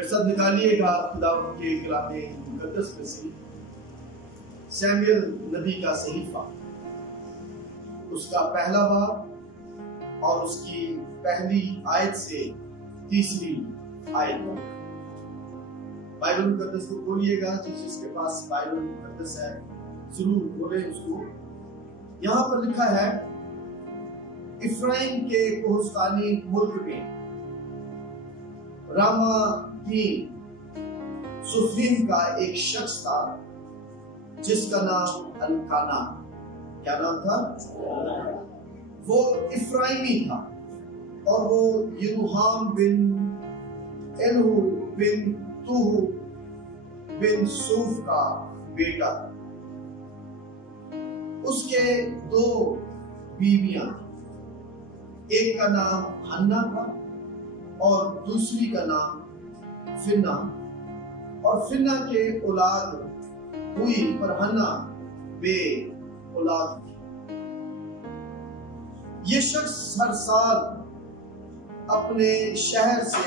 मेरे साथ निकालिएगा खुदावंद के कलामे मुकद्दस में से सैमुएल नबी का सहीफा, उसका पहला बाब और उसकी पहली आयत से तीसरी आयत। बाइबल मुकद्दस को खोलिएगा, जिसके पास बाइबल मुकद्दस है जरूर खोलें उसको। यहाँ पर लिखा है, इफ्राइम के कोहस्तानी मुल्क में रामादीन सुफीम का एक शख्स था जिसका नाम अल्काना। क्या नाम था? वो इफ्राइमी था और वो यरूहाम बिन एलहू बिन तूहू बिन सूफ का बेटा। उसके दो बीवियां, एक का नाम हन्ना था और दूसरी का नाम फिन्ना। और फिन्ना के औलाद हुई पर हन्ना बे औलाद थी। ये शख्स हर साल अपने शहर से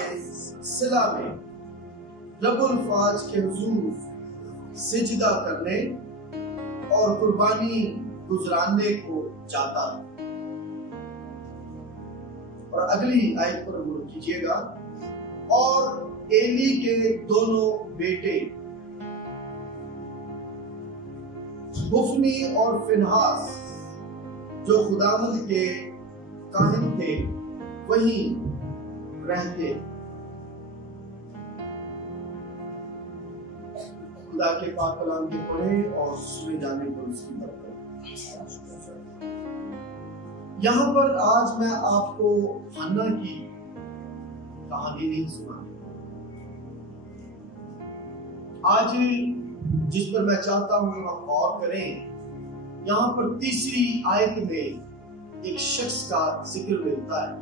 सिला में रबुल फाज के हुजूर सिजदा करने और कुर्बानी गुजराने को जाता है। और अगली आयत पर गौर कीजिएगा। और एली के दोनों बेटे हुफनी और फिनहास जो खुदावंद के काहिन थे वहीं रहते। खुदा के पाक कलाम के पढ़े और सुने जाने पर उसकी बरकत। यहाँ पर आज मैं आपको हन्ना की कहानी नहीं सुना। आज जिस पर मैं चाहता हूं हम गौर करें, यहाँ पर तीसरी आयत में एक शख्स का जिक्र मिलता है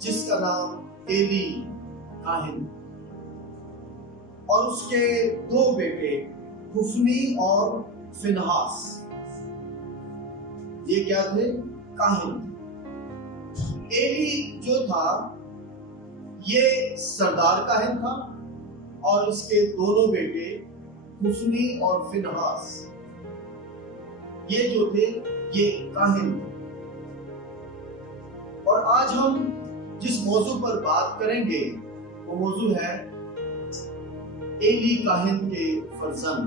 जिसका नाम एली काहिन और उसके दो बेटे हुफनी और फिनहास। ये क्या थे? काहिन। एली जो था ये सरदार काहिन था और इसके दोनों बेटे हुफनी और फिनहास ये जो थे ये काहिन थे। और आज हम जिस मौजू पर बात करेंगे वो मौजू है एली काहिन के फर्जंद।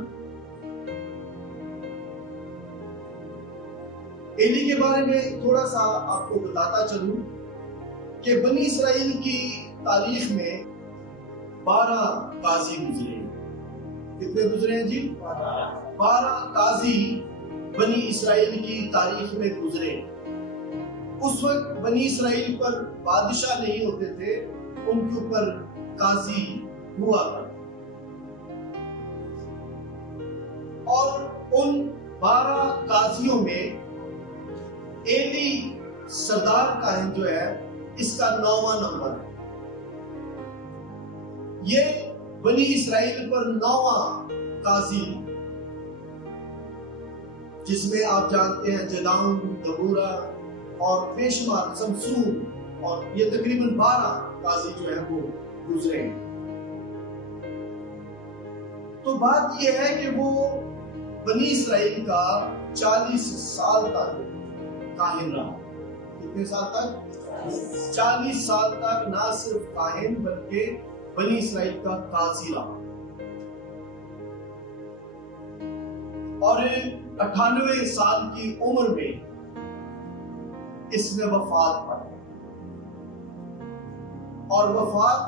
एली के बारे में थोड़ा सा आपको बताता चलूं कि बनी इस्राइल की तारीख में 12 काजी गुजरे। कितने गुजरे हैं जी? 12 काजी बनी इस्राइल की तारीख में गुजरे। उस वक्त बनी इस्राइल पर बादशाह नहीं होते थे, उनके ऊपर काजी हुआ करते। और उन 12 काजियों में एली सरदार काहिन जो है इसका 9वां नंबर है। ये बनी इस्राइल पर 9वां काजी, जिसमें आप जानते हैं जदाउन, दबूरा और पेशमार, समसून और ये तकरीबन 12 काजी जो है वो गुजरे। तो बात यह है कि वो बनी इस्राइल का 40 साल तक काहिन रहा। कितने साल तक? 40 साल तक ना सिर्फ काहिन बल्कि बनी इस्राइल का काजी रहा। और 98 साल की उम्र में इसने वफात पाई। और वफात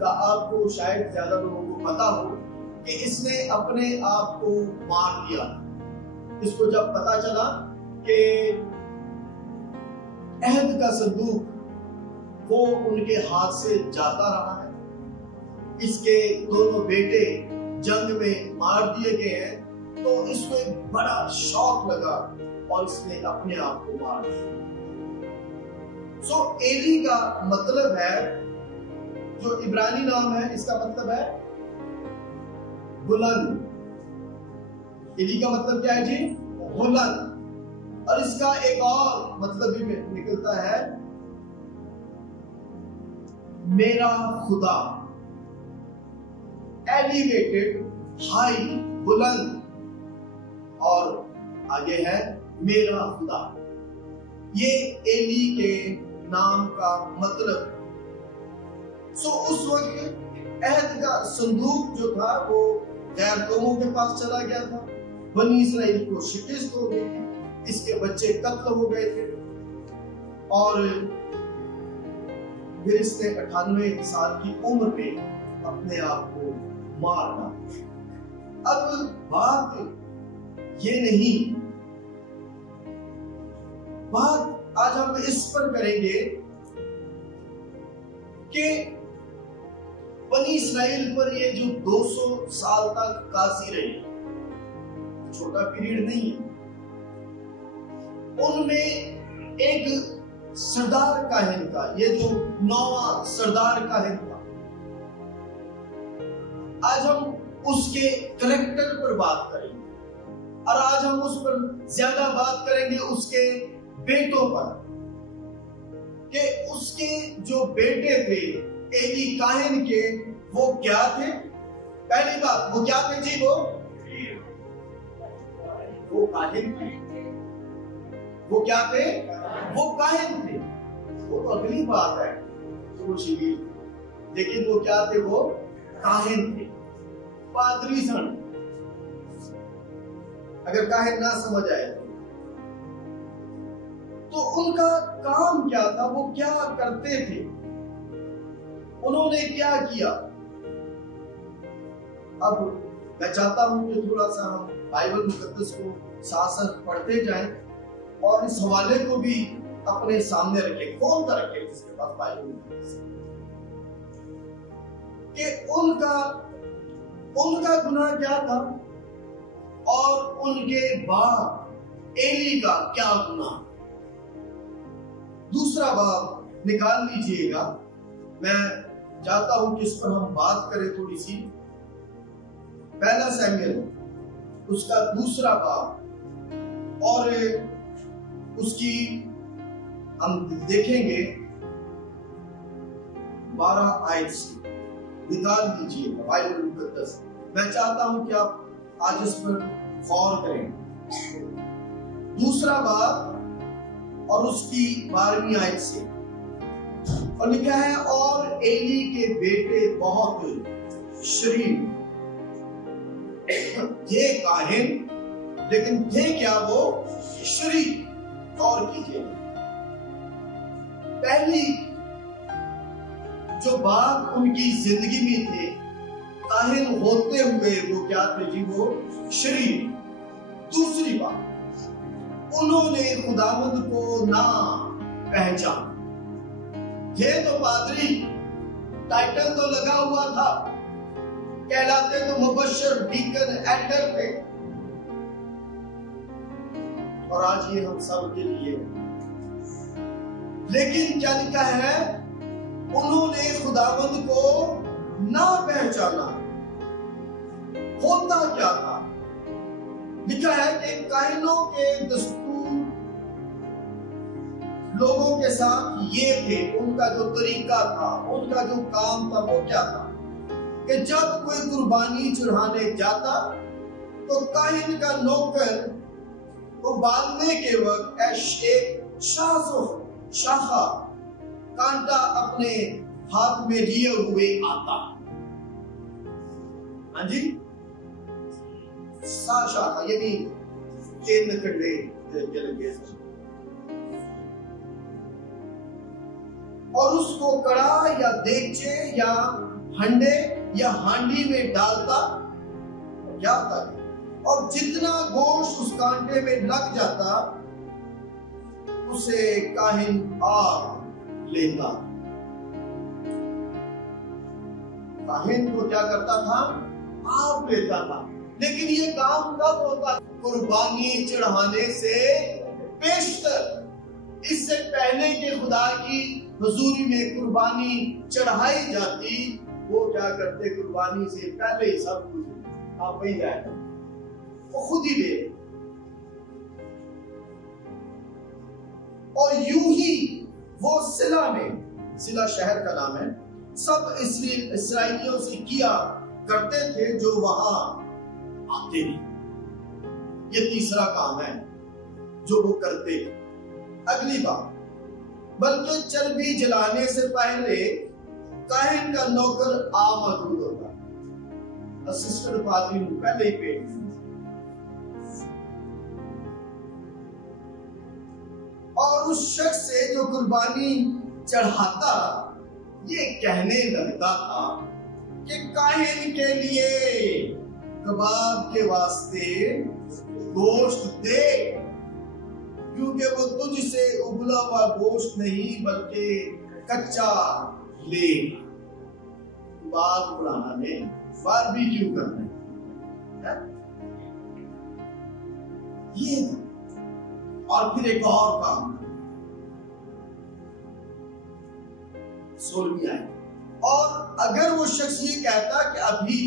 का आपको शायद ज्यादा लोगों को पता हो कि इसने अपने आप को मार दिया। इसको जब पता चला कि अहद का संदूक वो उनके हाथ से जाता रहा है, इसके दोनों बेटे जंग में मार दिए गए हैं, तो इसको एक बड़ा शौक लगा और इसने अपने आप को मार दिया। सो एली का मतलब है, जो इब्रानी नाम है इसका मतलब है बुलंद। एली का मतलब क्या है जी? बुलंद। और इसका एक और मतलब भी निकलता है मेरा खुदा, एलिवेटेड, हाई, बुलंद, और आगे है मेरा खुदा। ये एली के नाम का मतलब। सो उस वक्त अहद का संदूक जो था वो गैर कौमों के पास चला गया था। बनी इसराइल को शिकस्त हो गई थी, इसके बच्चे कत्ल हो गए थे, और फिर इसने 98 साल की उम्र में अपने आप को मार डाला। अब बात ये नहीं, बात आज हम इस पर करेंगे कि बनी इसराइल पर ये जो 200 साल तक काशी रही, छोटा पीरियड नहीं है, उनमें एक सरदार काहिन का, ये जो 9वां सरदार काहिन था, आज हम उसके करैक्टर पर बात करेंगे, और आज हम उस पर ज्यादा बात करेंगे उसके बेटों पर, कि उसके जो बेटे थे एली काहिन के, वो क्या थे। पहली बात, वो क्या थे जी? वो काहिन थे। वो क्या थे? वो काहिन थे। वो तो अगली बात है, वो शिविर, लेकिन वो क्या थे? वो काहिन थे, पादरी सन। अगर काहिन ना समझ आए तो उनका काम क्या था, वो क्या करते थे, उन्होंने क्या किया। अब मैं चाहता हूं कि थोड़ा सा हम बाइबल मुकद्दस को साथ साथ पढ़ते जाएं, और इस हवाले को भी अपने सामने रखें। कौन सा रखें? जिसके पास बाइबल मुकद्दस, कि उनका गुनाह क्या था, और उनके बाप एली का क्या गुनाह। दूसरा बाब निकाल लीजिएगा, मैं चाहता हूं कि इस पर हम बात करें थोड़ी सी। पहला सैमुएल, उसका दूसरा बाब, और उसकी हम देखेंगे 12 आयत से। निकाल लीजिएगा बाइबल मुकद्दस। मैं चाहता हूं कि आप आज इस पर गौर करें। दूसरा बाब और उसकी 12वीं आयत से, और लिखा है, और एली के बेटे बहुत शरीफ, ये काहिन, लेकिन थे क्या? वो शरीफ। गौर कीजिए, पहली जो बात उनकी जिंदगी में थे काहिन होते हुए, वो क्या थे जी? वो शरीफ। दूसरी बात, उन्होंने खुदावंद को ना पहचाना। ये तो पादरी, टाइटल तो लगा हुआ था, कहलाते तो मुबश्शिर, डीकन, एल्डर थे, और आज ये हम सब के लिए। लेकिन क्या लिखा है? उन्होंने खुदावंद को ना पहचाना। होता क्या था? लिखा है कि काहिनों के दस्तूर लोगों के साथ ये थे, उनका जो तरीका था, उनका जो काम था, वो क्या था कि जब कोई कुर्बानी चढ़ाने जाता तो काहिन का नौकर वो बांधने के वक्त एक शाखा कांटा अपने हाथ में लिए हुए आता। हाँ जी, शाखा यानी केंद्र कंडे लगे, और उसको कड़ा या देगचे या हंडे या हांडी में डालता, क्या होता है, और जितना गोश्त उस कांटे में लग जाता उसे काहिन आग लेता। काहिन को क्या करता था? आग लेता था। लेकिन ये काम कब होता? कुर्बानी चढ़ाने से पेशतर। इससे पहले के खुदा की हुजूरी में कुर्बानी चढ़ाई जाती, वो क्या करते? कुर्बानी से पहले ही सब कुछ आप ही जाए, वो खुद ही ले। और यूं ही वो सिला में, सिला शहर का नाम है, सब इस्राएलियों से किया करते थे जो वहां आते थे। ये तीसरा काम है जो वो करते। अगली बात, बल्कि चर्बी जलाने से पहले काहिन का नौकर आ मौजूद होता, असिस्टेंट पादरी पहले ही पेट, और उस शख्स से जो कुर्बानी चढ़ाता ये कहने लगता था कि काहिन के लिए कबाब के वास्ते गोश्त दे, क्योंकि वो तुझसे उबला हुआ गोश्त नहीं बल्कि कच्चा ले। बात बढ़ाना नहीं, बारबेक्यू करना है ये। और फिर एक और काम 16वीं आयत, और अगर वो शख्स ये कहता कि अभी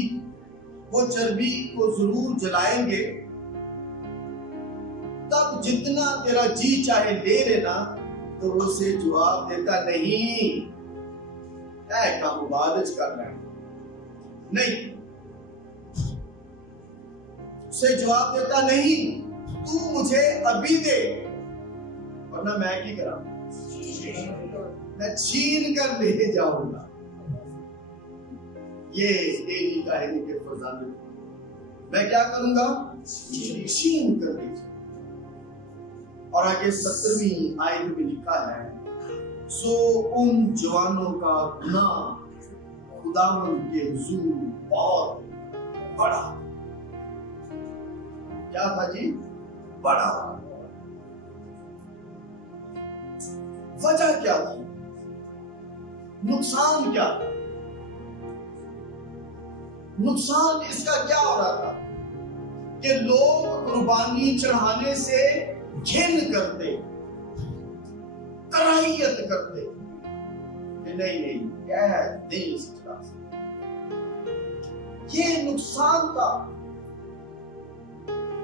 वो चर्बी को जरूर जलाएंगे, तब जितना तेरा जी चाहे ले लेना, तो वो उसे जवाब देता नहीं, ऐ का मुबादज कर रहा है, नहीं, उसे जवाब देता नहीं, तू मुझे अभी दे, वरना मैं क्या करा, मैं छीन कर ले जाऊंगा। ये एली काहिनी के फरजान, मैं क्या करूंगा, छीन कर ले जाऊंगा। और आगे 17वीं आयत में लिखा है, सो उन जवानों का गुनाह खुदावंद के हुजूर बहुत बड़ा, क्या था जी, बड़ा। वजह क्या थी, नुकसान क्या था? नुकसान इसका क्या हो रहा था कि लोग कुर्बानी चढ़ाने से घिन करते, कराहियत करते, नहीं नहीं इस तरह से। ये नुकसान था,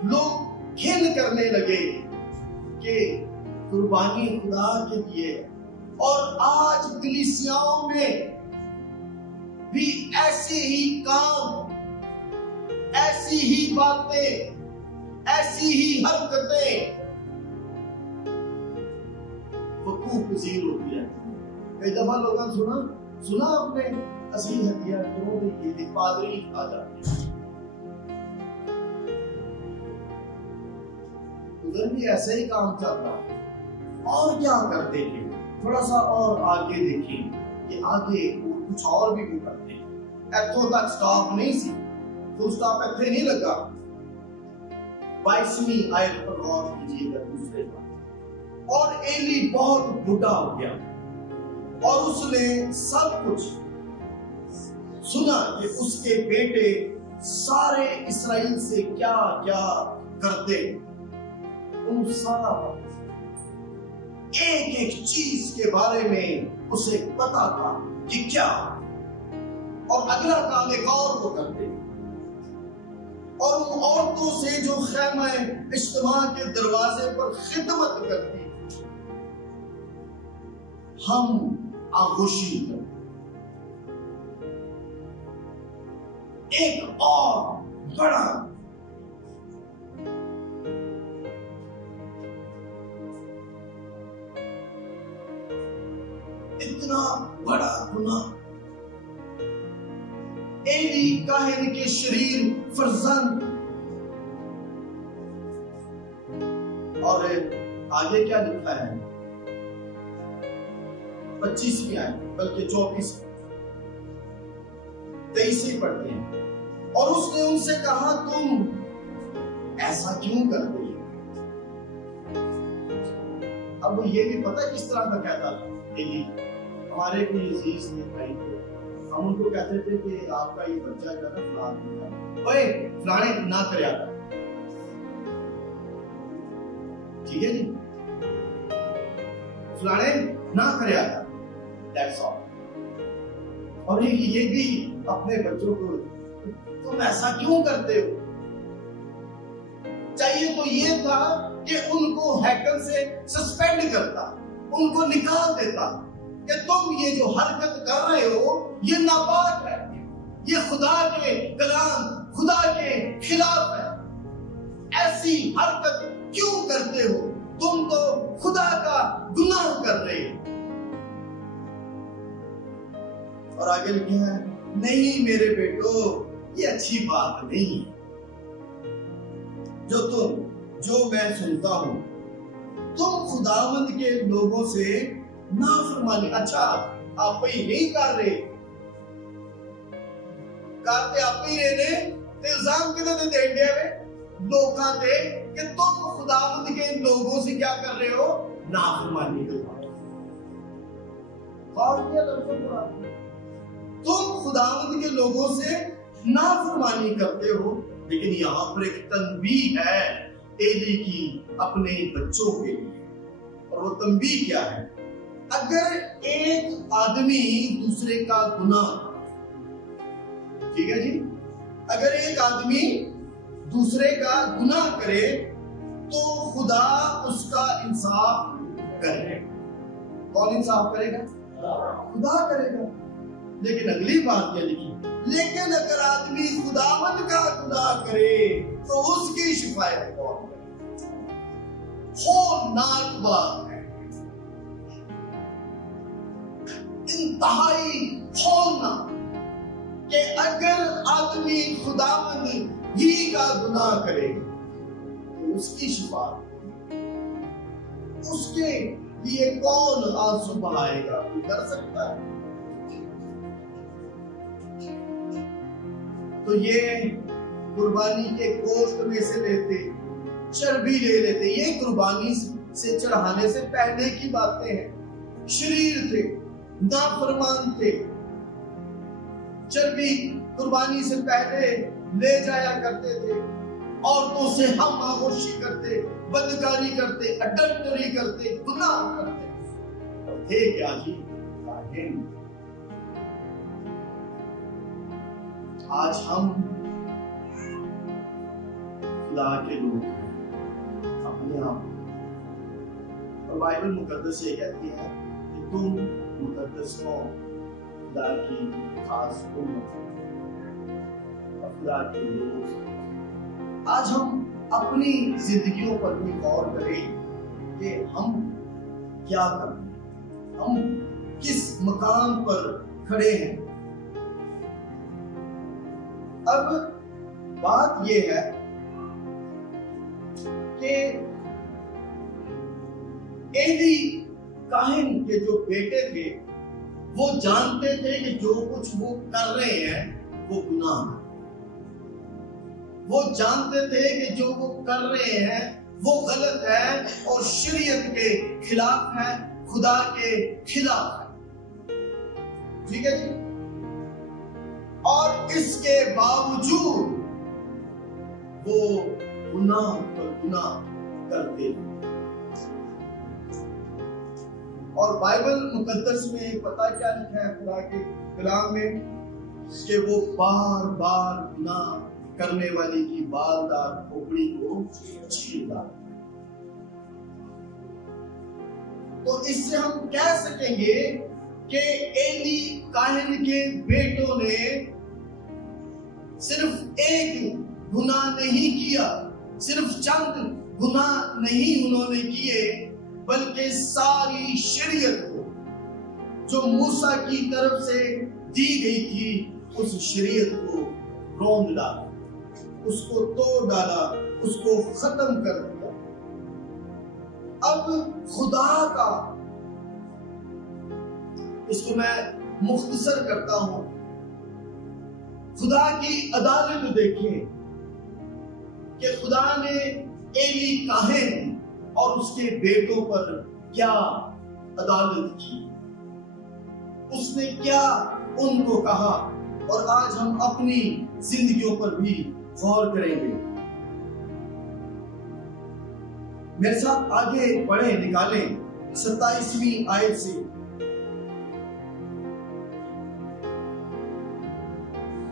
लोग घिन करने लगे कि कुर्बानी खुदा के लिए। और आज कलीसियाओं में भी ऐसे ही काम, ऐसी ही बातें, ऐसी ही हरकतें वकूफ पजीर होती है। कई दफा लोगों ने सुना आपने असली हदिया क्यों पादरी आ जाते हैं, उधर भी ऐसा ही काम चल रहा है। और क्या करते थे, थोड़ा सा और आगे देखें कि आगे कुछ और भी वो करते हैं। इत्थों तक स्टॉप नहीं सी, तो स्टॉप इत्थे नहीं लगा। 22वीं आयत पर गौर कीजिएगा दूसरे बार। और एली बहुत बुढ़ा हो गया और उसने सब कुछ सुना कि उसके बेटे सारे इस्राएल से क्या क्या करते। उन सारा एक एक चीज के बारे में उसे पता था कि क्या, और अगला काम एक और वो करते। और उन औरतों से जो खैमा इज्तिमा के दरवाजे पर खिदमत करती, हम आगोशी करते। एक और बड़ा इतना बड़ा गुनाह, एली काहिन के शरीर फर्जंद। और आगे क्या लिखा है 25वीं आयत, बल्कि 24 23 ही पढ़ते हैं। और उसने उनसे कहा, तुम ऐसा क्यों करते हो? अब ये भी पता किस तरह का कहता था एली। हमारे कोई अजीज ने भाई थे, हम उनको कहते थे कि आपका ये बच्चा जो है फलाना, ओए फलाने ना करे आता, ठीक है जी, फलाने ना करे आता, दैट्स ऑल। और ये भी अपने बच्चों को, तुम ऐसा क्यों करते हो? चाहिए तो ये था कि उनको हैकल से सस्पेंड करता, उनको निकाल देता, कि तुम ये जो हरकत कर रहे हो ये नापाक है, ये खुदा के कलाम, खुदा के खिलाफ है। ऐसी हरकत क्यों करते हो? तुम तो खुदा का गुनाह कर रहे हो। और आगे लिखा है, नहीं मेरे बेटो, ये अच्छी बात नहीं है जो मैं सुनता हूं। तुम खुदावंद के लोगों से नाफरमानी, अच्छा आप ही नहीं कर रहे, करते आप ही रहे ने, ते इल्जाम किधर दे इंडिया में लोगों से कि तुम खुदावंद के लोगों से क्या कर रहे हो? नाफरमानी कर रहे हो। तुम खुदावंद के लोगों से नाफरमानी करते हो। लेकिन यहाँ पर एक तंबीह है एली की अपने बच्चों के लिए, और वो तंबीह क्या है? अगर एक आदमी दूसरे का गुनाह, ठीक है जी, अगर एक आदमी दूसरे का गुनाह करे तो खुदा उसका इंसाफ करे। कौन इंसाफ करेगा? खुदा करेगा। लेकिन अगली बात क्या लिखी? लेकिन अगर आदमी खुदावंद का गुनाह करे तो उसकी शिफायत कौन करे? खौफनाक बात है, इंतहाई खौफनाक, कि अगर आदमी खुदावंद ही का गुनाह करे तो उसकी शिफायत, उसके लिए कौन आंसू बहाएगा? कोई कर सकता है? तो ये कुर्बानी के गोश्त में से लेते, चर्बी ले लेते, ये कुर्बानी से चढ़ाने से पहले की बातें हैं। शरीर थे, नाफरमान थे, चर्बी कुर्बानी से पहले ले जाया करते थे, औरतों से हम आगोशी करते, बदकारी करते, अडल्टरी करते, गुनाह करते। थे क्या जी? आज हम खुदा के लोग अपने आप, और बाइबल मुकद्दस ये कहती है कि तुम मुकद्दस हो, खुदा की खास उम्मत, खुदा के लोग। आज हम अपनी जिंदगियों पर भी गौर करें कि हम क्या कर रहे हैं, हम किस मकाम पर खड़े हैं। अब बात यह है कि एली काहिन के जो बेटे थे वो जानते थे कि जो कुछ वो कर रहे हैं वो गुनाह है। वो जानते थे कि जो वो कर रहे हैं वो गलत है और शरीयत के खिलाफ है, खुदा के खिलाफ है। ठीक है जी? और इसके बावजूद वो गुनाह पर गुनाह करते हैं। और बाइबल मुकद्दस में पता क्या लिखा है खुदा के कलाम में? कि वो बार बार गुनाह करने वाले की बालदार खोपड़ी को छीन डालता। तो इससे हम कह सकेंगे कि एली काहिन के बेटों ने सिर्फ एक गुनाह नहीं किया, सिर्फ चंद गुनाह नहीं उन्होंने किए, बल्कि सारी शरीयत को जो मूसा की तरफ से दी गई थी उस शरीयत को रोंद डाला, उसको तोड़ डाला, उसको खत्म कर दिया। अब खुदा का, इसको मैं मुख्तसर करता हूं, खुदा की अदालत देखें कि खुदा ने एली काहिन और उसके बेटों पर क्या अदालत की, उसने क्या उनको कहा। और आज हम अपनी जिंदगियों पर भी गौर करेंगे। मेरे साथ आगे बढ़े, निकालें 27वीं आयत से।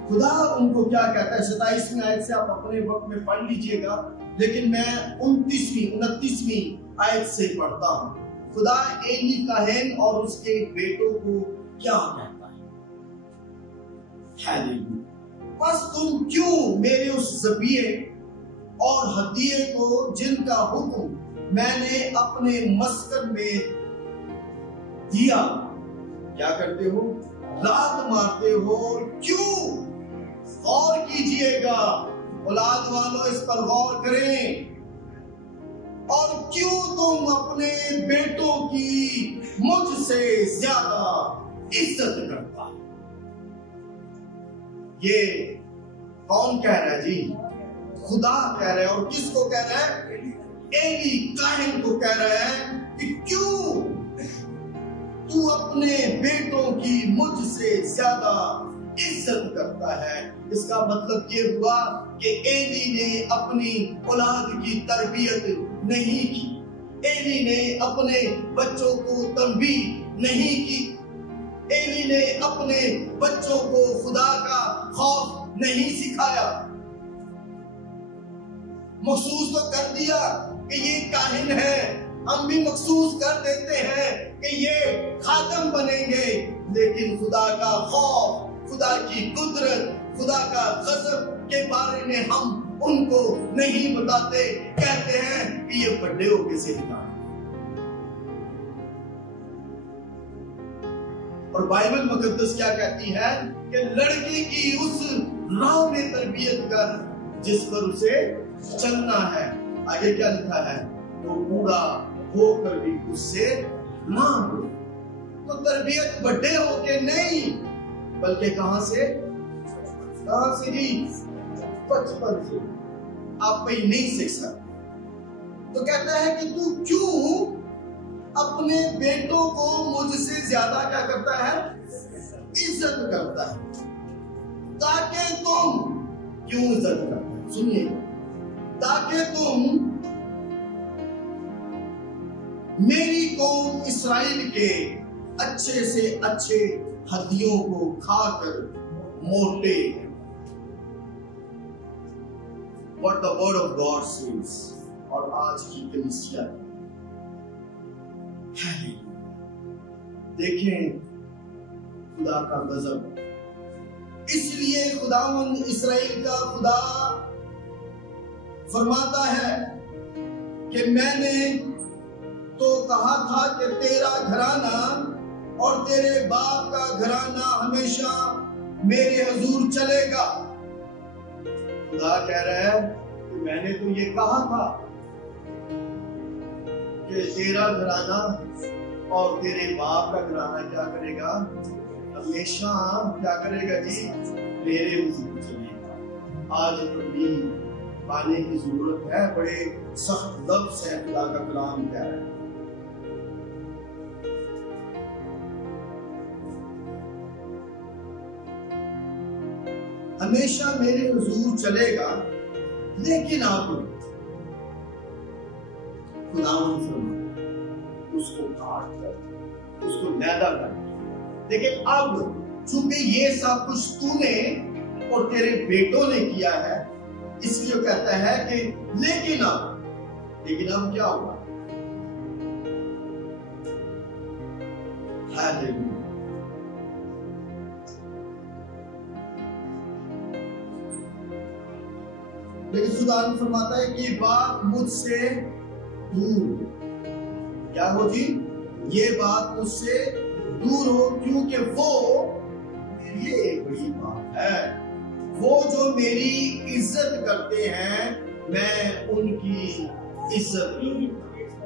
खुदा उनको क्या कहता है 27वीं आयत से, आप अपने वक्त में पढ़ लीजिएगा, लेकिन मैं 29वीं 29वीं आयत से पढ़ता हूं। खुदा एली काहन और उसके बेटों को क्या कहता है? हालेलुया। बस तुम क्यों मेरे उस ज़बीहे और हदिये को, जिनका हुक्म मैंने अपने मस्कन में दिया, क्या करते हो? लात मारते हो। क्यों? गौर कीजिएगा, औलाद वालों, इस पर गौर करें। और क्यों तुम अपने बेटों की मुझसे ज्यादा इज्जत करता है? ये कौन कह रहा है जी? खुदा कह रहा है। और किसको कह रहा है? एली काहन को कह रहा है कि क्यों तू अपने बेटों की मुझसे ज्यादा इज्जत करता है। इसका मतलब ये हुआ कि एली ने अपनी औलाद की तरबियत नहीं की, एली ने अपने बच्चों को तंबीह नहीं की, एली ने अपने बच्चों को खुदा का खौफ नहीं सिखाया। महसूस तो कर दिया कि ये काहिन है, हम भी महसूस कर देते हैं कि ये खातम बनेंगे, लेकिन खुदा का खौफ, खुदा की कुदरत, खुदा का गज़ब के बारे में हम उनको नहीं बताते। कहते हैं कि ये बड़े होके से निकाल। और बाइबल मुकद्दस क्या कहती है कि लड़के की उस राह में तरबियत कर जिस पर उसे चलना है। आगे क्या लिखा है? वो बूढ़ा होकर भी उससे ना हो। तो तरबियत बड़े होके नहीं, बल्कि कहां से ही? बचपन से। आप ही नहीं सीख सकते। तो कहता है कि तू क्यों अपने बेटों को मुझसे ज्यादा क्या करता है? इज्जत करता है। ताकि तुम क्यों इज्जत करता है? सुनिए, ताकि तुम मेरी कौम इस्राएल के अच्छे से अच्छे हदियों को खाकर मोटे। What the word of God says। और आज की कलीसिया देखें खुदा का गजब। इसलिए खुदावंद इस्राएल का खुदा फरमाता है कि मैंने तो कहा था कि तेरा घराना और तेरे बाप का घराना हमेशा मेरे हुजूर चलेगा। खुदा कह रहा है कि मैंने तो ये कहा था कि तेरा घराना और तेरे बाप का घराना क्या करेगा? हमेशा क्या करेगा जी? मेरे हुजूर चलेगा। आज भी पाने की जरूरत है। बड़े सख्त लफ्ज़ है खुदा का कलाम कह रहा है। हमेशा मेरे हुजूर चलेगा, लेकिन आप खुदावंद फरमाता उसको काट कर, उसको मैदा कर। लेकिन अब चूंकि ये सब कुछ तूने और तेरे बेटों ने किया है, इसलिए कहता है कि लेकिन अब क्या हुआ? हालेलुया। लेकिन खुदा फरमाता है कि बात मुझसे दूर। क्या हो जी? ये बात मुझसे दूर हो, क्योंकि वो, ये एक बड़ी बात है, वो जो मेरी इज्जत करते हैं मैं उनकी इज्जत नहीं करता।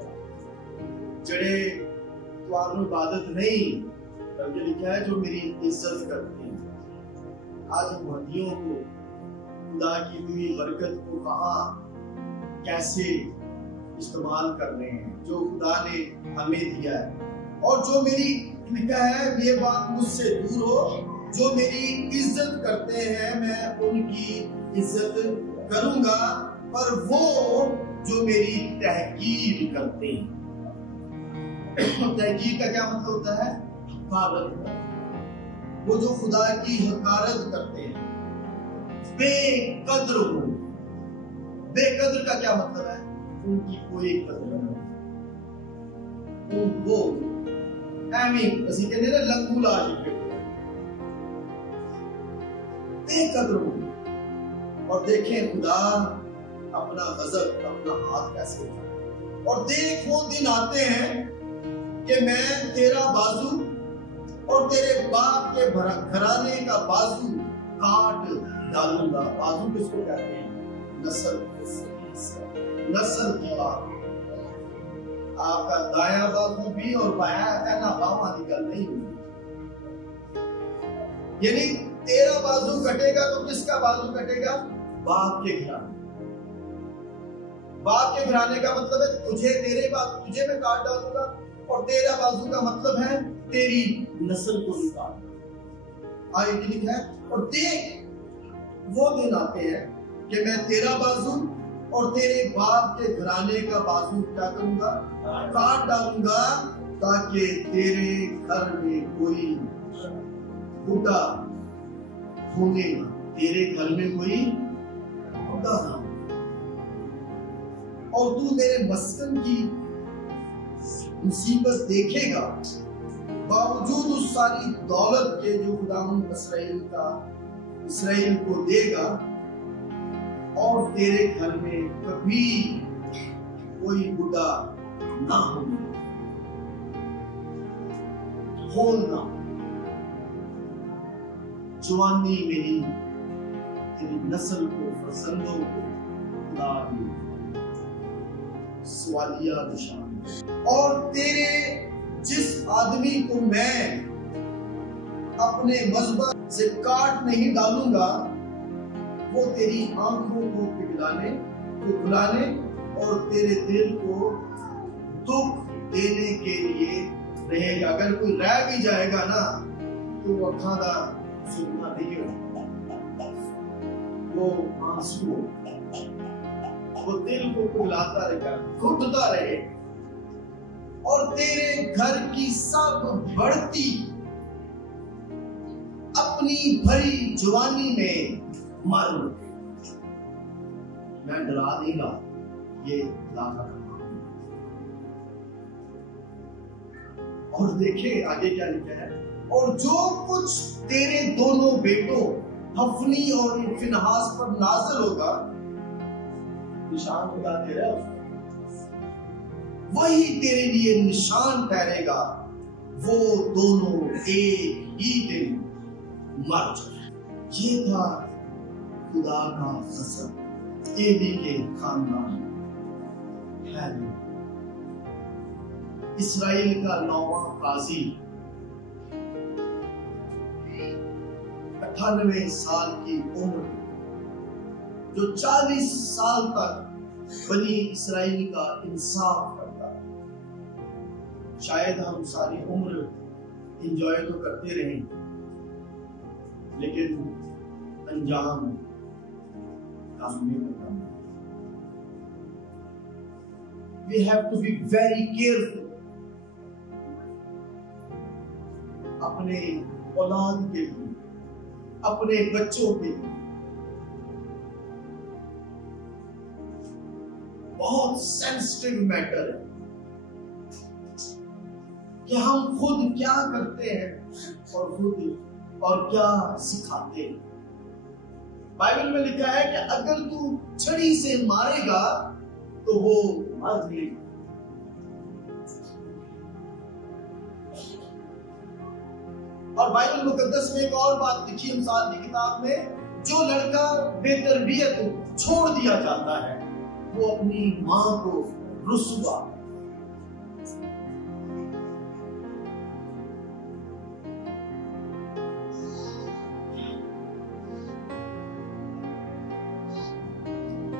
जड़े तुम्हारी इबादत नहीं, बल्कि लिखा है जो मेरी इज्जत करते हैं। आज हम हदियों को, खुदा की हुई बरकत को कहां कैसे इस्तेमाल कर रहे हैं जो खुदा ने हमें दिया है। और जो मेरी, लिखा है ये बात मुझसे दूर हो, जो मेरी इज्जत करते हैं मैं उनकी इज्जत करूंगा, पर वो जो मेरी तहकीर करते हैं। तहकीर का क्या मतलब होता है? हकारत। वो जो खुदा की हकारत करते हैं, बेकद्र हो। बेकद्र का क्या मतलब है? उनकी कोई कद्र नहीं। वो ਐਵੇਂ ਅਸੀਂ ਕਹਿੰਦੇ ਨਾ ਲੰਗੂ ਲਾ ਚੁੱਕੇ बेकदर हो। और देखें खुदा अपना गजब अपना हाथ कैसे उठाए। और देख वो दिन आते हैं कि मैं तेरा बाजू और तेरे बाप के घराने का बाजू काट डालूंगा। बाजू किसको कहते हैं? नस्ल की बात। आपका दाया बाजू भी और बाया कहना बावा की गल नहीं होगी। यानी तेरा बाजू कटेगा तो किसका बाजू कटेगा? बाप के घराने। बाप के घराने का मतलब है तुझे मैं काट डालूंगा, और तेरा बाजू का मतलब है तेरी नस्ल को भी काट। आगे लिखा है, और देख वो दिन आते हैं कि मैं तेरा बाजू और तेरे बाप के घराने का बाजू क्या करूंगा? काट डालूंगा, ताकि तेरे घर में कोई बूढ़ा होने ना, तेरे घर में कोई बूढ़ा ना हो, और तू मेरे मस्कन की मुसीबत देखेगा। बावजूद उस सारी दौलत के जो खुदावंद इसराइल को देगा, और तेरे घर में कभी कोई बूढ़ा ना होना। जवानी मेरी तेरी नस्ल को, फर्जंदों को खुदा की सवालिया निशान। और तेरे जिस आदमी को मैं अपने मजबा से काट नहीं डालूंगा, वो तेरी आंखों को पिघलाने, को बुलाने और तेरे दिल को दुख देने के लिए रहेगा। अगर कोई रह भी जाएगा ना, तो वो अखा दा सुनना नहीं होगा, वो आंसू, वो दिल को पिघलाता रहेगा, घुटता रहे, और तेरे घर की सब बढ़ती अपनी भरी जवानी में मर। मैं डरा देगा, ये खुदा का काम। और देखे आगे क्या लिखा है, और जो कुछ तेरे दोनों बेटों हफनी और फिनहास पर नाज़िल होगा, निशान खुदा दे रहा है, वही तेरे लिए निशान ठहरेगा। वो दोनों एक ही दिन मर जाए। ये था खुदा का कसम एली के खानदान हैरी। इस्राएल का 9वां काजी 98 साल की उम्र, जो 40 साल तक बनी इस्राएल का इंसाफ करता है। शायद हम सारी उम्र एंजॉय तो करते रहें, लेकिन अंजाम काम में होता है। We have to be very careful अपने औलाद के लिए, अपने बच्चों के लिए। बहुत सेंसिटिव मैटर है कि हम खुद क्या करते हैं और क्या सिखाते हैं। बाइबल में लिखा है कि अगर तू छड़ी से मारेगा तो वो मर जाएगा। और बाइबल मुकद्दस में एक और बात लिखी है मिसाल की किताब में, जो लड़का बेतरबियत छोड़ दिया जाता है वो अपनी मां को रुसवा।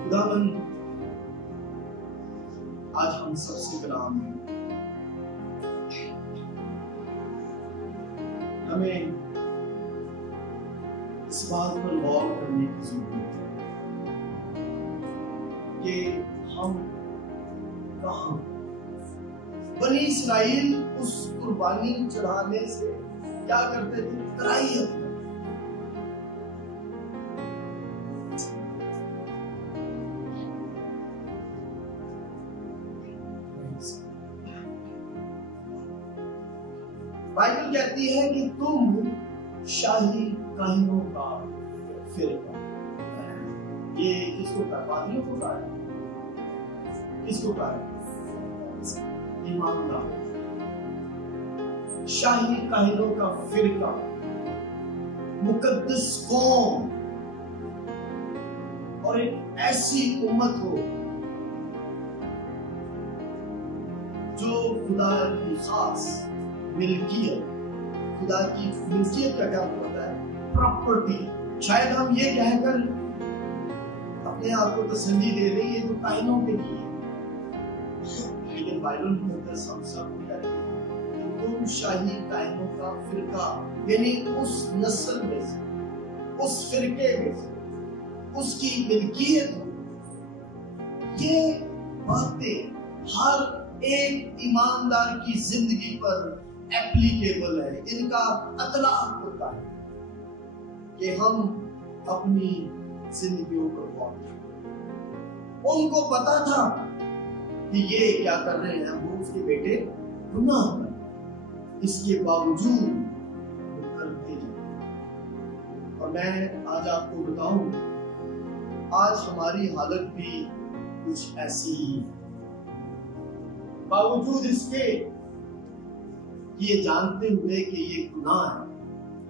खुदावन आज हम सबसे कलाम में हमें इस बात पर गौर करने की जरूरत है कि हम कहां बनी इस्राएल उस कुर्बानी चढ़ाने से क्या करते थे? कराई बाइबल कहती है कि तुम शाही काहिनों का फिरका। ये किसको कहा? पादरियों को कहा है? किसको कहा है? ईमानदार, शाही काहिनों का फिरका, मुकद्दस कौम, और एक ऐसी उम्मत हो जो खुदा की खास मिल्कियत, खुदा की मिल्कियत का क्या होता है? प्रॉपर्टी। शायद हम ये कहकर अपने आप को तसल्ली दे रहे हैं ये तो काहिनों के लिए, लेकिन बाइबल में हम सब कहते हैं कि तुम शाही काहिनों का फिरका, यानी उस नस्ल में से, उस फिरके में से, उसकी मिल्कियत हो। ये बातें हर एक ईमानदार की जिंदगी पर एप्लीकेबल है। इनका अतलाक होता है कि हम अपनी जिंदगियों पर गौर करें। उनको पता था कि ये क्या कर रहे हैं, वो उसके बेटे गुनाह कर, इसके बावजूद वो करते जाते। और मैं आज आपको बताऊं, आज हमारी हालत भी कुछ ऐसी ही है। बावजूद इसके कि ये जानते हुए कि ये गुनाह है,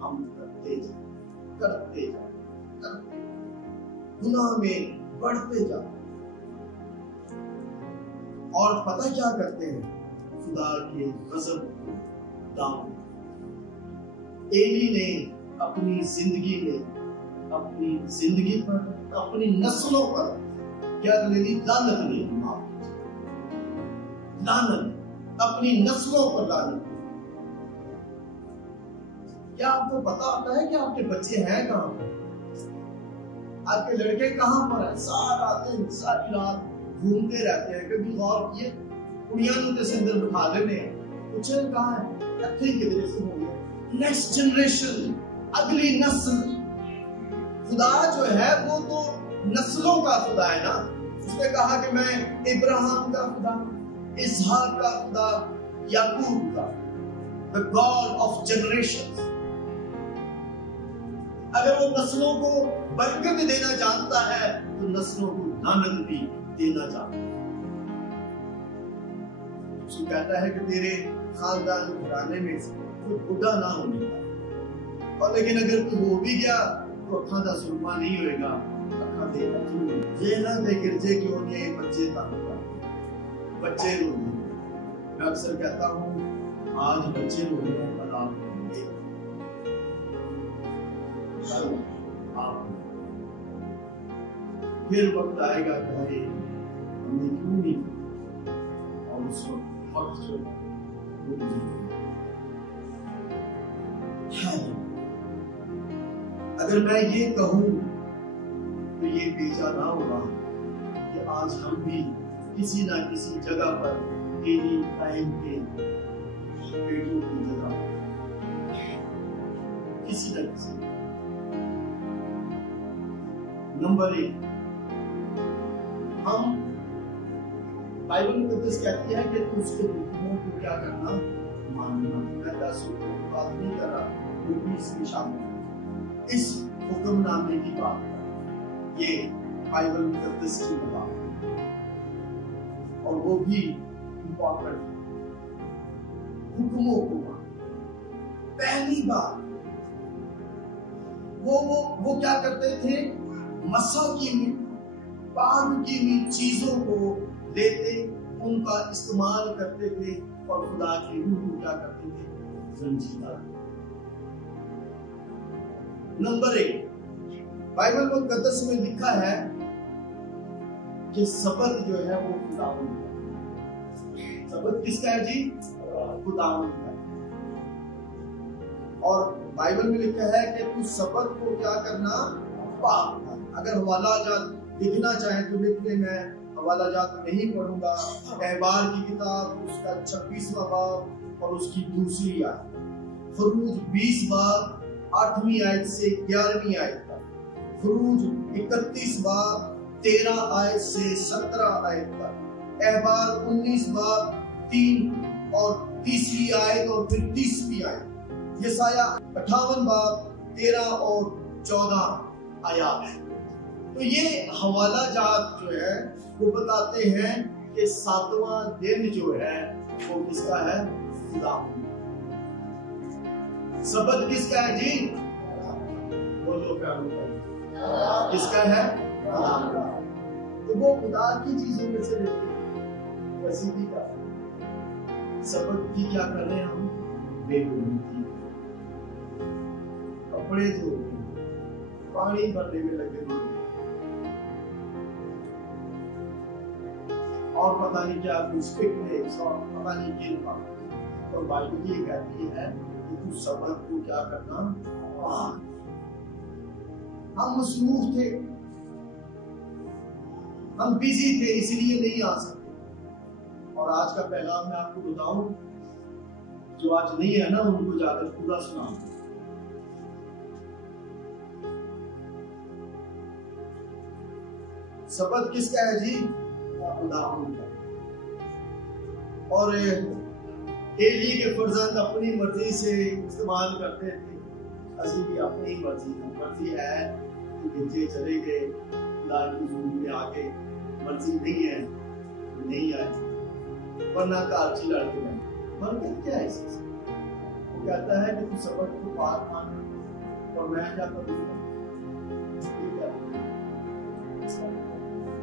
हम करते जाते, गुनाह में बढ़ते जाते। और पता क्या करते हैं? खुदा के गज़ब को दाम। एली ने अपनी जिंदगी में, अपनी जिंदगी पर, अपनी नस्लों पर क्या ले ली? लानत ले ली। लानत, अपनी नस्लों पर लानत। क्या आपको पता होता है कि आपके बच्चे हैं कहां पर? आपके लड़के कहां पर है? सारा दिन सारी रात घूमते रहते हैं। कभी गौर किए? कुड़ियां तो अंदर बिठा लेने हैं, कुछ कहां है? अच्छे किधर से हो गया? नेक्स्ट जनरेशन, अगली नस्ल। खुदा जो है वो तो नस्लों का खुदा है ना। उसने कहा कि मैं इब्राहिम का खुदा, इसहाक का खुदा, याकूब का, the God of generations। अगर वो नस्लों को बरकत देना जानता है तो नस्लों को लानत भी देना जानता है। उसको कहता है कि तेरे खानदान घराने में से कोई बुढ़ा ना होने का, और लेकिन अगर तू हो भी गया तो अखा का सुरमा नहीं होएगा। अखा दे ये ना दे गिरजे क्यों नहीं बच्चे तांगा, बच्चे रो रहे। मैं अक्सर कहता हूँ आज बच्चे रो रहे हैं, कल आप रोएंगे, कल आप। फिर वक्त आएगा कि भाई हमने क्यों नहीं, और उस वक्त जो अगर मैं ये कहूं तो ये बेजा ना होगा कि आज हम भी किसी ना किसी जगह पर एली टाइम के बेटों की जगह किसी न किसी। नंबर 1, हम बाइबल मुकद्दस कहती है कि उसके हुक्मों को क्या करना? मानना। मैं 10 हुक्मों की बात नहीं कर रहा, वो भी इसमें शामिल है। इस हुक्मनामे की बात कर, ये बाइबल मुकद्दस की बात, और वो भी इंपॉर्टेंट हुक्मों को मान। पहली बात वो क्या करते थे? मसा की हुई, पाक की हुई चीजों को लेते, उनका इस्तेमाल करते थे और खुदा की रूह को क्या करते थे? संजीदा। नंबर 1, बाइबल मुकद्दस में लिखा है कि सबत जो है वो खुदावंद का। सबत किसका है जी? खुदावंद का। और बाइबल में लिखा है कि तू सबत को क्या करना? पाक कर। अगर हवाला जात लिखना चाहे तो लिख ले, मैं हवाला जात नहीं पढ़ूंगा। एहबार की किताब उसका 26वां बाब और उसकी दूसरी आयत, फरूज 20 बाब 8वीं आयत से 11वीं आयत तक, फरूज 31 बाब 13 आयत से 17 आयत तक, एहबार 19 बाब 3 और 30वीं आयत और फिर 30वीं आयत। यशाया 58 बाब 13 और 14 आयात है। तो ये हवाला जात जो है वो बताते हैं कि 7वां दिन जो है वो किसका है? खुदा। सबत किसका है जी? बोलो किसका है? खुदा का। तो वो खुदा की चीजों में से वसीदी का सबत की क्या कर रहे हैं हम? बेगुनाही कपड़े धो पानी भरने में लगे हुए और पता नहीं क्या कुछ पिकनिक्स और पता नहीं किन बात। और बाइबल ये कहती है कि तू सबत को क्या करना? हम मसरूफ थे, हम बिजी थे, इसलिए नहीं आ सकते। और आज का पैगाम मैं आपको बताऊं, जो आज नहीं है ना उनको जाकर पूरा सुनाऊं। सबत किसका है जी? खुदा का। और एली के फर्जंद अपनी मर्जी से इस्तेमाल करते थे, असली भी अपनी मर्जी है कि बच्चे चले गए खुदा की ज़मीन में आके, मर्जी नहीं है नहीं आए, वरना कारची लड़के में बरकत क्या है इससे? वो कहता है कि तू सबक को पाक मान और मैं क्या करूँगा?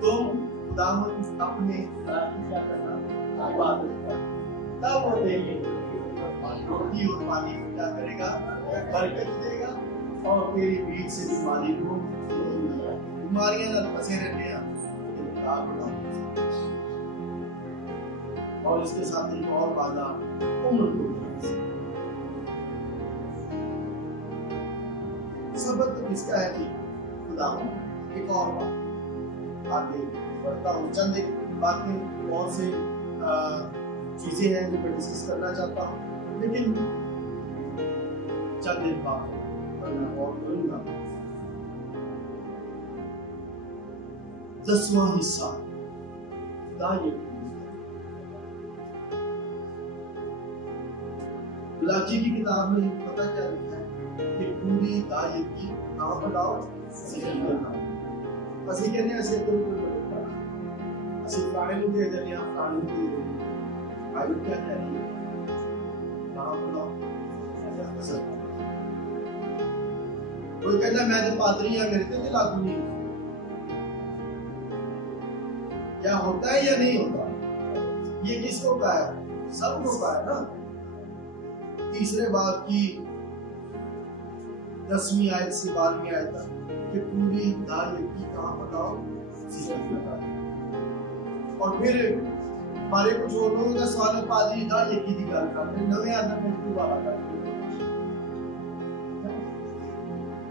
तुम खुदावंद अपने क्या करना? इबादत कर, तब वो देंगे रोटी और पानी को क्या करेगा? बरकत देगा और तेरी बीच से बीमारी को बीमारियां ना फंसे रहने और इसके साथ एक और वादा उम्र को। सबत किसका है जी? खुदावंद। एक और बात आगे बढ़ता हूँ, चंद एक बातें बहुत से चीजें हैं जो मैं डिस्कस करना चाहता हूँ, लेकिन चंद एक बात मैं और करूंगा। 10वां हिस्सा गुलाची की किताब में पता क्या लिखा है कि पूरी दायत की कहां पर लाओ? ਅਸੀਂ ਕਹਿੰਦੇ ਅਸੀਂ ਕੋਈ ਬੜਾ ਅਸੀਂ ਫਲਾਣੇ ਨੂੰ ਦੇ ਦਿੰਦੇ ਆ, ਫਲਾਣੇ ਨੂੰ ਦੇ ਦਿੰਦੇ ਆ। ਆਈ ਕੀ ਕਹਿ ਰਹੀ ਹੈ? ਕਹਾਂ ਬੁਲਾਓ कोई कहता मैं तो पादरी हाँ, मेरे पे लागू नहीं क्या होता है या नहीं होता? ये किसको का है? सबको का है ना। तीसरे बाब की 10वीं आयत से 12वीं आयत तक कि पूरी दायत की कहां बताओ? और फिर हमारे कुछ और लोगों का सवाल पादरी दायत की गल करते नवे आदम में दोबारा करते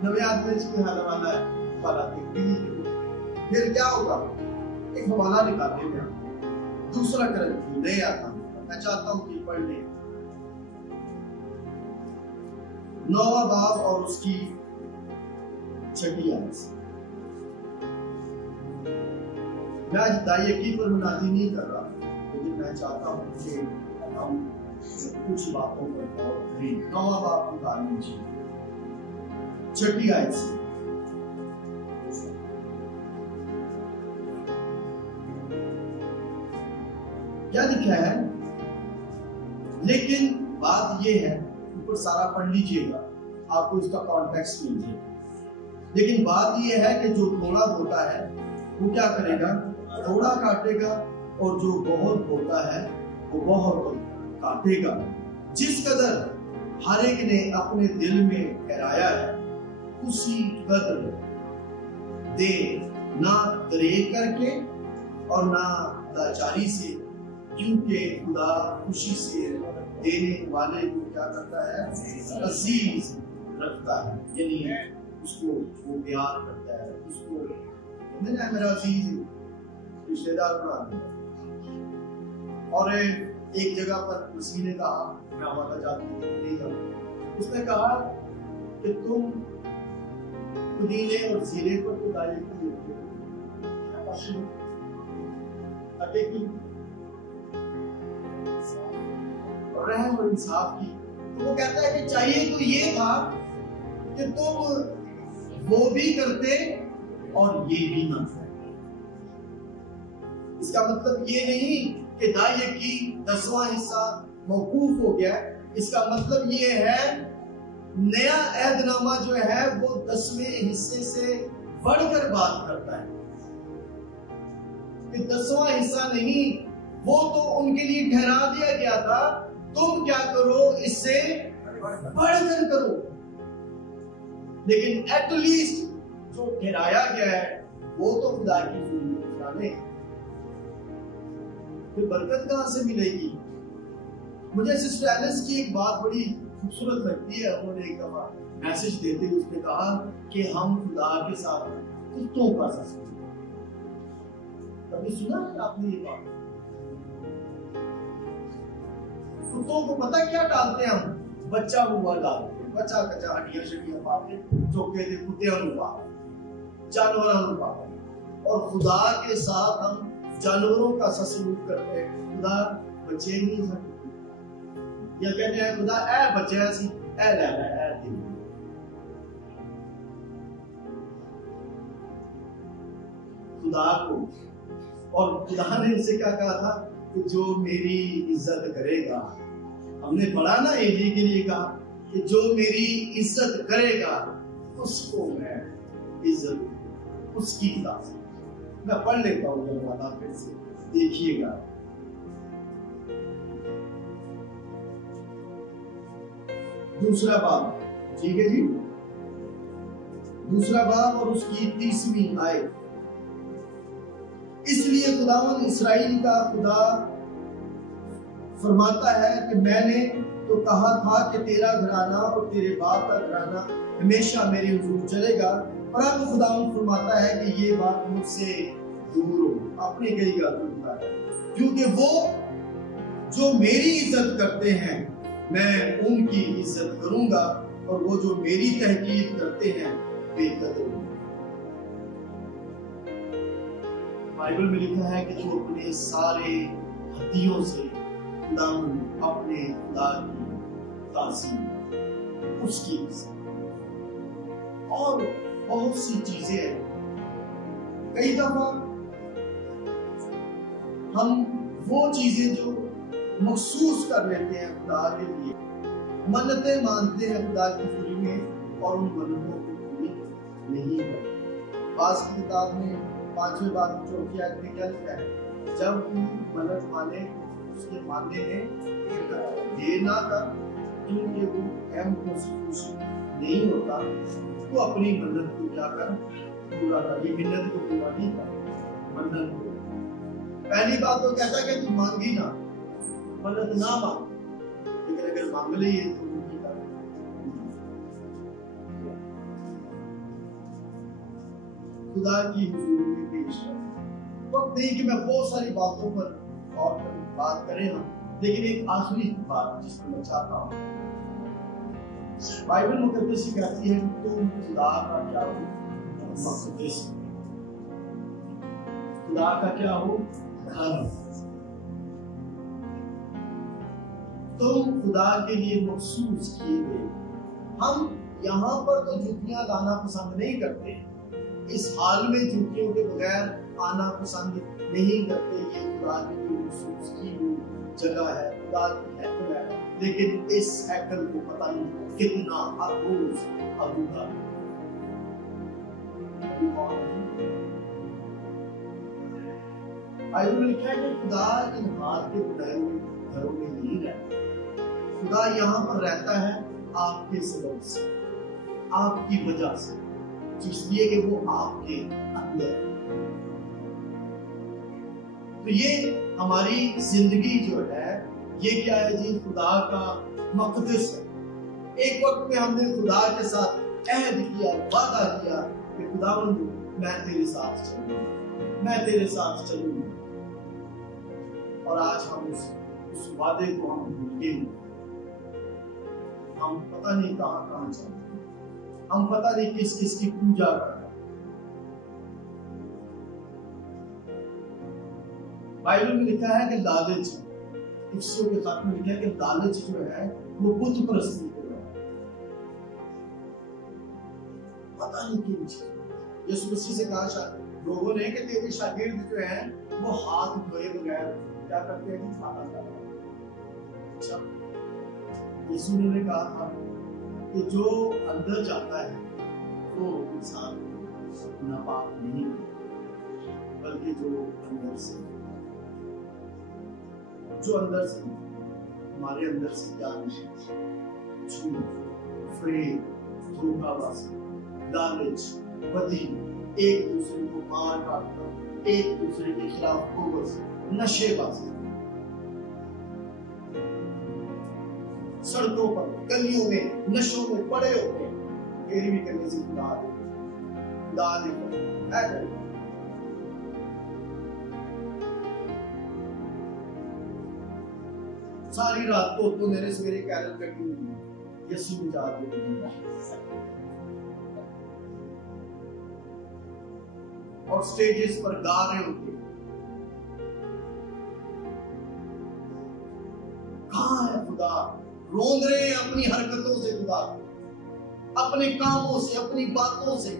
नवे आदमी में हाल वाला है वाला फिर क्या होगा? एक हवाला निकालने में दूसरा करंट नए आता मैं चाहता हूं कि पढ़ लें 9वां बाब और उसकी 6वीं आयत। मैं आज दायकी पर मुनादी नहीं कर रहा, लेकिन मैं चाहता हूं कि हम कुछ बातों पर गौर करें। 9वां बाब निकाल लीजिए 6वीं आयत से। क्या लिखा है? लेकिन बात यह है, ऊपर सारा पढ़ लीजिएगा, आपको इसका कॉन्टेक्स्ट मिल जाएगा। लेकिन बात यह है कि जो थोड़ा होता है वो क्या करेगा? थोड़ा काटेगा, और जो बहुत होता है वो बहुत काटेगा। जिस कदर हर एक ने अपने दिल में ठहराया है उसी कदर दे, ना दरेक करके और ना लाचारी से, क्योंकि खुदा खुशी से देने वाले को क्या करता है? अजीज रखता है, यानी उसको वो प्यार करता है, उसको मेरा अजीज रिश्तेदार बना दिया। और एक जगह पर मसीह ने कहा, मैं हमारा जाती नहीं जाऊँ, उसने कहा कि तुम पुदीने और जीरे पर तो दायित्व और रहम और इंसाफ की। तो वो कहता है कि चाहिए तो ये था कि तुम वो भी करते और ये भी ना करते। इसका मतलब ये नहीं कि दाइये की 10वां हिस्सा मौकूफ हो गया। इसका मतलब ये है नया अहदनामा जो है वो 10वें हिस्से से बढ़कर बात करता है कि 10वां हिस्सा नहीं, वो तो उनके लिए ठहरा दिया गया था, तुम क्या करो इससे बढ़कर करो। लेकिन एटलीस्ट जो ठहराया गया है वो तो खुदा की जुल्म। फिर बरकत कहां से मिलेगी? मुझे सिस्टर एलिस की एक बात बड़ी खूबसूरत लगती है। उन्होंने एक दफा मैसेज देते हुए उसने कहा कि हम खुदा के साथ कुत्तों का सा समझते। कभी सुना है आपने ये बात? कुत्तों को पता क्या डालते हैं हम? बच्चा हुआ डालते हैं, बच्चा कच्चा हड्डियां शड्डियां पाते, चौके थे कुत्ते जानवर पाते। और खुदा के साथ हम जानवरों का सा सलूक करते हैं। खुदा बच्चे नहीं हैं, या कहते हैं खुदा ए बच्चे ऐसी ए ले ले ए दी। खुदा को, और खुदा ने उसे क्या कहा था कि जो मेरी इज्जत करेगा, हमने पढ़ा ना एली के लिए कहा कि जो मेरी इज्जत करेगा उसको मैं इज्जत उसकी दास। मैं पढ़ लेता हूँ जब वाला फिर से देखिएगा। दूसरा बाब, ठीक है जी, दूसरा बाब और उसकी 30वीं आयत। इसलिए खुदावंद इस्राएल का खुदा फरमाता है कि मैंने तो कहा था कि तेरा घराना और तेरे बाप का घराना हमेशा मेरे हुजूर चलेगा, और अब खुदावंद फरमाता है कि ये बात मुझसे दूर हो, अपनी गई गलती है, क्योंकि वो जो मेरी इज्जत करते हैं मैं उनकी इज्जत करूंगा, और वो जो मेरी तहकीर करते हैं बेकदर होंगे। बाइबल में लिखा है कि जो अपने सारे हदियों से खुदावंद अपने खुदा की ताज़ीम उसकी इज्जत, और बहुत सी चीजें हैं। कई दफा हम वो चीजें जो महसूस कर लेते हैं खुदा के लिए, मन्नतें मानते हैं खुदा की हुजूरी में, और उन मन्नतों को पूरी नहीं करते। बास की किताब में 5वें बाब 4 आयत में क्या लिखा है? जब तू मन्नत माने उसके मानने में देर ना कर, क्योंकि वो अहम को खुश नहीं होता, तो अपनी मन्नत को क्या कर पूरा कर। ये मिन्नत को पूरा नहीं कर, मन्नत को। पहली बात तो कहता है कि तू मांगी ना, मन्नत ना मांग, लेकिन अगर मांग ली है तो नहीं कर। खुदा की हुजूरी में पेश कर। वक्त नहीं कि मैं बहुत सारी बातों पर और बात करें हम, लेकिन एक आखिरी बात जिसको मैं चाहता हूँ, बाइबल मुकद्दस कहती है तुम खुदा का क्या हो? मुकद्दस। खुदा का क्या हो? घर। तुम खुदा के लिए मखसूस किए गए। हम यहाँ पर तो जुतियां लाना पसंद नहीं करते, इस हाल में जुतियों के बगैर आना पसंद नहीं करते। ये खुदा के लिए मखसूस की हुई जगह है, खुदा की हैकल है, लेकिन इस हैकल को पता नहीं कितना अबूज अबूदा। बाइबल में लिखा है कि खुदा इन हाथ के बनाए हुए घरों में नहीं रहता। खुदा यहाँ पर रहता है आपके सबब से, आपकी वजह से, इसलिए कि वो आपके अंदर। तो ये हमारी जिंदगी जो है ये क्या है जी? खुदा का मक़दस है। एक वक्त में हमने खुदा के साथ अहद किया, वादा किया कि खुदावंद मैं तेरे साथ चलूंगा, मैं तेरे साथ चलूंगा, और आज हम उस वादे को हम भूल गए। हम पता नहीं कहां कहां चल रहे, हम पता नहीं किस किस की पूजा कर रहे। बाइबल में लिखा है कि लालच इफ्सियों के खाते में लिखा है कि लालच जो है वो बुत परस्ती हो रहा है। पता नहीं क्यों यीशु मसीह से कहा लोगों ने कि तेरे शागिर्द जो है वो हाथ धोए बगैर क्या करते हैं कि खाना खाते हैं। अच्छा, यीशु ने कहा था कि जो अंदर जाता है वो इंसान नापाक नहीं बल्कि जो अंदर से हमारे अंदर से क्या झूठ, फ्रेब, धोखाबाजी, लालच, बदी, एक दूसरे को मार काटना, एक दूसरे के खिलाफ बोगस, नशेबाजी, सड़कों पर गलियों में नशों में पड़े होते हैं, मेरी भी करने से दाल है। सारी रात तो मेरे सवेरे कैरल कटी हुई यीशु में जा और स्टेजेस पर गा रहे होते। कहां है खुदा? रोंद रहे हैं अपनी हरकतों से खुदा, अपने कामों से, अपनी बातों से।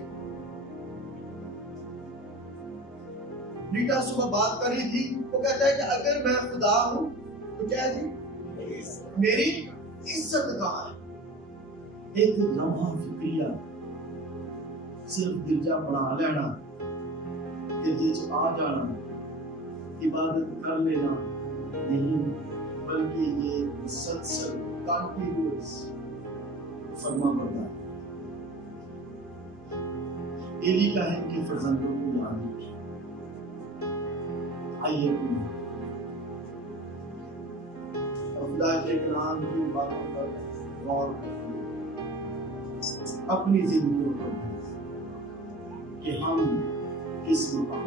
रीटा सुबह बात कर रही थी, वो कहता है कि अगर मैं खुदा हूं तो क्या है जी, मेरी इज्जत कहां है? एक लम्हा फिक्रिया सिर्फ गिरजा बना लेना, गिरजे आ जाना, इबादत कर लेना नहीं, बल्कि ये सत्संग कंटिन्यूअस फरमा पड़ता है। एली का है कि फर्जंदों को याद रखिए। आइए खुदा के कलाम की बातों पर गौर करें, अपनी जिंदगियों पर कि हम किस मुकाम